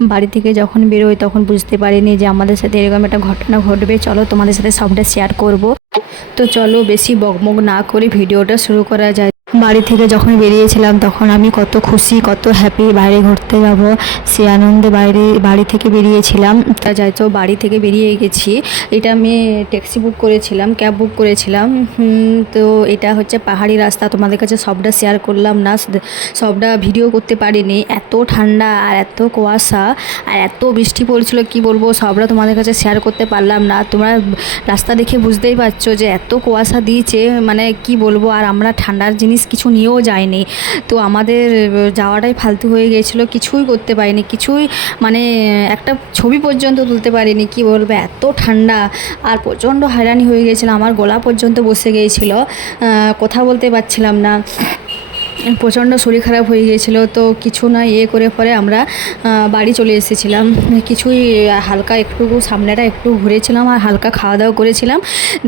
বাড়ি থেকে যখন বেরোই তখন বুঝতে পারিনি যে আমাদের সাথে এরকম একটা ঘটনা ঘটবে। চলো তোমাদের সাথে সবটা শেয়ার করব। তো চলো বেশি বকবক না করে ভিডিওটা শুরু করা যায়। বাড়ি থেকে যখন বেরিয়েছিলাম তখন আমি কত খুশি কত হ্যাপি, বাইরে ঘুরতে যাব সে আনন্দে বাড়ি থেকে বেরিয়েছিলাম। তা যাই তো বাড়ি থেকে বেরিয়ে গেছি। এটা আমি ট্যাক্সি বুক করেছিলাম, ক্যাব বুক করেছিলাম। তো এটা হচ্ছে পাহাড়ি রাস্তা, তোমাদের কাছে সবটা শেয়ার করলাম না, সবটা ভিডিও করতে পারিনি। এত ঠান্ডা আর এত কুয়াশা আর এত বৃষ্টি পড়ছিল, কি বলবো, সবটা তোমাদের কাছে শেয়ার করতে পারলাম না। তোমরা রাস্তা দেখে বুঝতেই পারছো যে এত কুয়াশা দিয়েছে, মানে কি বলবো। আর আমরা ঠান্ডার জিনিস কিছু নিয়েও যাইনি, তো আমাদের যাওয়াটাই ফালতু হয়ে গিয়েছিলো। কিছুই করতে পারিনি, কিছুই মানে একটা ছবি পর্যন্ত তুলতে পারিনি, কি বলবো, এত ঠান্ডা। আর প্রচণ্ড হয়রানি হয়ে গিয়েছিলো, আমার গলা পর্যন্ত বসে গিয়েছিলো, কথা বলতে পারছিলাম না, প্রচণ্ড শরীর খারাপ হয়ে গিয়েছিলো। তো কিছু না করে পরে আমরা বাড়ি চলে এসেছিলাম। কিছুই হালকা একটু সামনেটা একটু ঘুরেছিলাম আর হালকা খাওয়া দাওয়া করেছিলাম,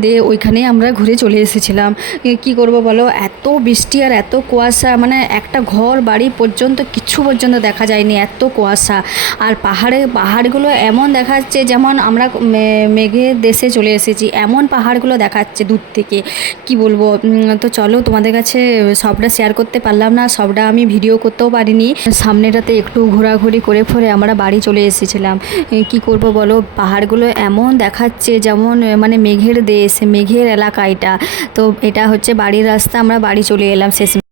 দিয়ে ওইখানেই আমরা ঘুরে চলে এসেছিলাম। কি করব বলো, এত বৃষ্টি আর এত কুয়াশা, মানে একটা ঘর বাড়ি পর্যন্ত কিছু পর্যন্ত দেখা যায়নি, এত কুয়াশা। আর পাহাড়গুলো এমন দেখাচ্ছে যেমন আমরা মেঘের দেশে চলে এসেছি, এমন পাহাড়গুলো দেখাচ্ছে দূর থেকে, কি বলবো। তো চলো তোমাদের কাছে সবটা শেয়ার করতে পারলাম না, সবটা আমি ভিডিও করতেও পারিনি। সামনেটাতে একটু ঘোরাঘুরি করে পরে আমরা বাড়ি চলে এসেছিলাম। কি করব বলো, পাহাড়গুলো এমন দেখাচ্ছে যেমন মানে মেঘের দেশ, মেঘের এলাকা এটা। তো এটা হচ্ছে বাড়ির রাস্তা, আমরা বাড়ি চলে এলাম শেষ।